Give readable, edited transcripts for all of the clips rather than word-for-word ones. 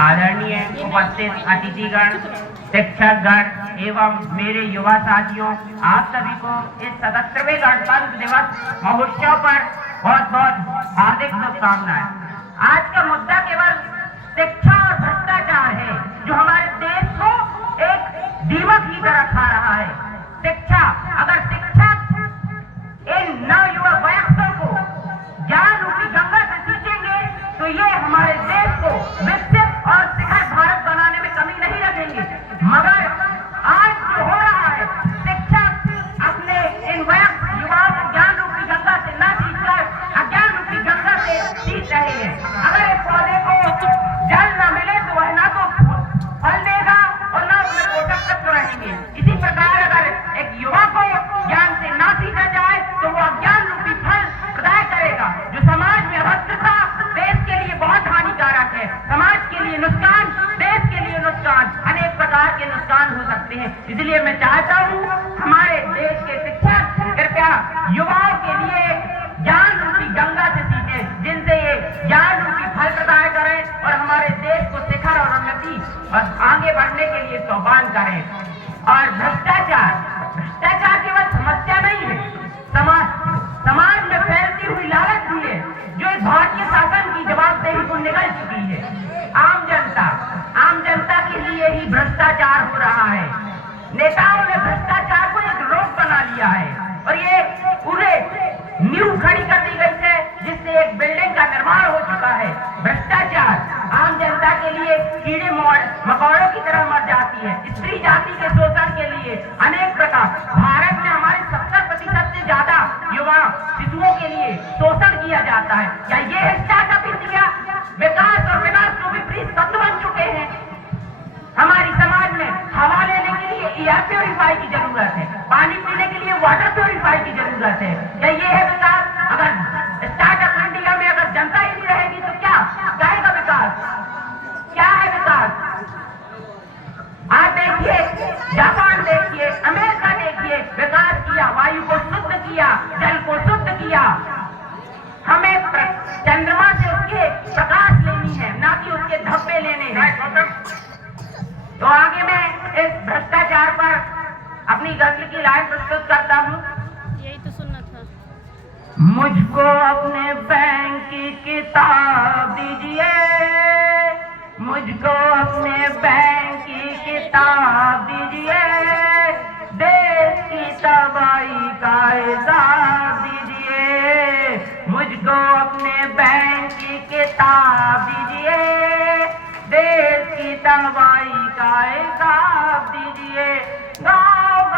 आदरणीय उपस्थित अतिथिगण, शिक्षकगण एवं मेरे युवा साथियों, आप सभी को इस 77वें गणतंत्र दिवस महोत्सव पर बहुत बहुत हार्दिक शुभकामनाएं। आज का मुद्दा केवल शिक्षा और भ्रष्टाचार है, जो हमारे देश को एक दीमक की तरह खा रहा है। शिक्षा, अगर शिक्षक इन नवयुवक वयस्कों को ज्ञान रूपी गंगा से सींचेंगे तो ये हमारे देश को विकसित और शिखर भारत बनाने में कमी नहीं रखेंगे। मगर आज जो हो रहा है, शिक्षक अपने इन वयस्क युवाओं को ज्ञान रूपी गंगा से न सींचकर अज्ञान रूपी गंगा से सींच रहे हैं। अगर इस पौधे को जल न मिले तो वह ना तो फल देगा और ना उसमें पोषक तत्व रहेंगे। इसी प्रकार अगर एक युवा को ज्ञान से ना सींचा जाए तो वो अज्ञान रूपी फल प्रदान करेगा, जो समाज में अभद्रता देश के लिए बहुत हानिकारक है। समाज के लिए नुकसान, देश के लिए नुकसान, अनेक प्रकार के नुकसान हो सकते हैं। इसलिए मैं चाहता हूँ हमारे देश के शिक्षक कृपया युवाओं के लिए ज्ञान रूपी गंगा से सींचे, जिनसे ये ज्ञान रूपी फल प्रदान करें और हमारे देश को शिखर और उन्नति और आगे बढ़ने के लिए सोपान करें। और भ्रष्टाचार केवल समस्या नहीं है, समाज में फैलती हुई लालच भी है, जो इस भारतीय शासन की जवाबदेही को निकल चुकी है। आम जनता के लिए ही भ्रष्टाचार हो रहा है। नेताओं ने भ्रष्टाचार को एक रोग बना लिया है और ये पूरे नींव खड़ी कर दी गई है, जिससे एक बिल्डिंग का निर्माण हो चुका है। भ्रष्टाचार आम जनता के लिए कीड़े मकोड़ों की तरह मर जाती है। स्त्री जाति के शोषण के लिए अनेक प्रकार, भारत में हमारे 70% से ज्यादा युवा शिशुओं के लिए शोषण किया जाता है। क्या ये है स्टार्टअप इंडिया? विकास और विनाश को विपरीत तत्व बन चुके हैं। हमारी समाज में हवा लेने के लिए एयर प्योरीफाई की जरूरत है, पानी पीने के लिए वाटर प्योरीफाई की जरूरत है। क्या ये है विकास? अगर स्टार्टअप इंडिया में अगर जनता ही नहीं रहेगी तो क्या कहेगा विकास? क्या है विकास? आप देखिए, जापान देखिए, अमेरिका देखिए, विकास किया, वायु को शुद्ध किया, जल को शुद्ध किया। हमें चंद्रमा से उसके प्रकाश लेनी है, ना कि उसके धब्बे लेने हैं। तो आगे मैं इस भ्रष्टाचार पर अपनी गजल की लाइन प्रस्तुत करता हूँ। यही तो सुनना था। मुझको अपने बैंक की किताब दीजिए, मुझको अपने बैंक की किताब दीजिए, देश की तबाही का हिसाब दीजिए। मुझको अपने बैंक की किताब दीजिए, देश की तबाही का हिसाब दीजिए। गाँव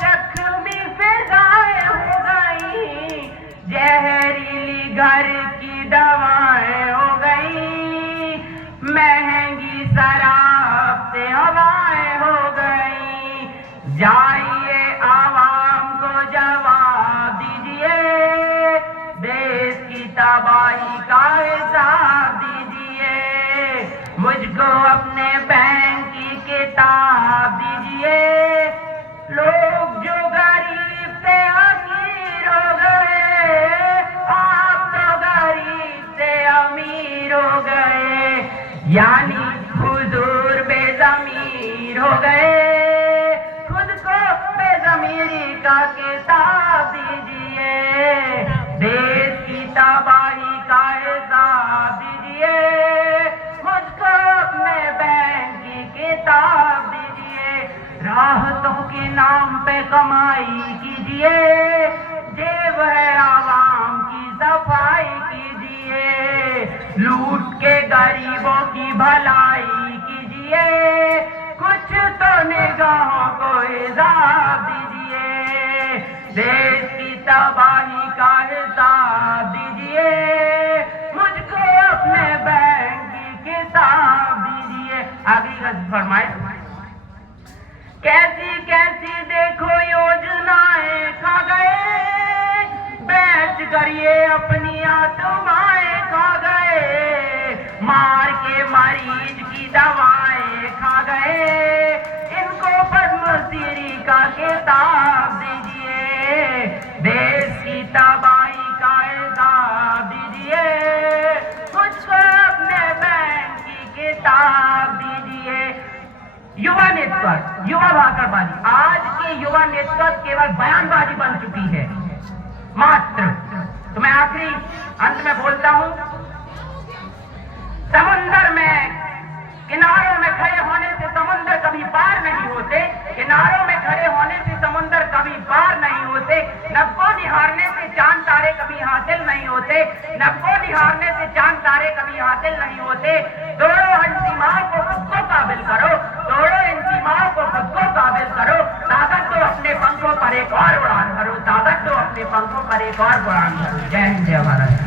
जख्मी फिजाएं हो गई, जहरीली घर की दवाएं हो गई, महंगी शराब से हवाएं हो गई। जाइए आवाम को जवाब दीजिए, देश की तबाही का हिसाब दीजिए। मुझको अपने बैंक की किताब दीजिए। लोग जो गरीब से अमीर हो गए, आप तो गरीब से अमीर हो गए, यानी हुजूर बेज़मीर हो गए। खुद को बेज़मीरी का किताब दीजिए, देश की तबाही का हिसाब दीजिए। मुझको अपने बैंक की किताब दीजिए। राहतों के नाम पे कमाई कीजिए, जेब है आवाम की सफाई कीजिए। लूट के गरीबों की भलाई कीजिए, कुछ तो निगाहों को हिसाब दीजिए। देश की तबाही का हिसाब दीजिए। मुझको अपने बैंक की किताब दीजिए। आगे फरमाए। कैसी कैसी देखो योजनाएं खा गए, बेच कर ये अपनी आत्माएं खा गए। मार के मरीज की दवाएं खा गए, इनको पद्मश्री का किताब दीजिए। देश की तबाही का हिसाब दीजिए। मुझको अपने बैंक की किताब नेतृत्व, युवा भाषणबाजी, आज के युवा नेतृत्व केवल बयानबाजी बन चुकी है मात्र। तो मैं आखिरी अंत में बोलता हूं, समुद्र में किनारों में खड़े होने से समुद्र कभी पार नहीं होते, किनारों में खड़े होने से समुद्र कभी पार नहीं होते, नभ को निहारने से चांद तारे कभी हासिल नहीं होते, नभ को निहारने से चांद तारे कभी हासिल नहीं होते। दौड़ो इन सीमाओं को खुद को काबिल करो, दौड़ो इन सीमाओं को खुद को काबिल करो, ताकत दो अपने पंखों पर एक और उड़ान करो, ताकत दो अपने पंखों पर एक और उड़ान करो। जय हिंद, जय भारत।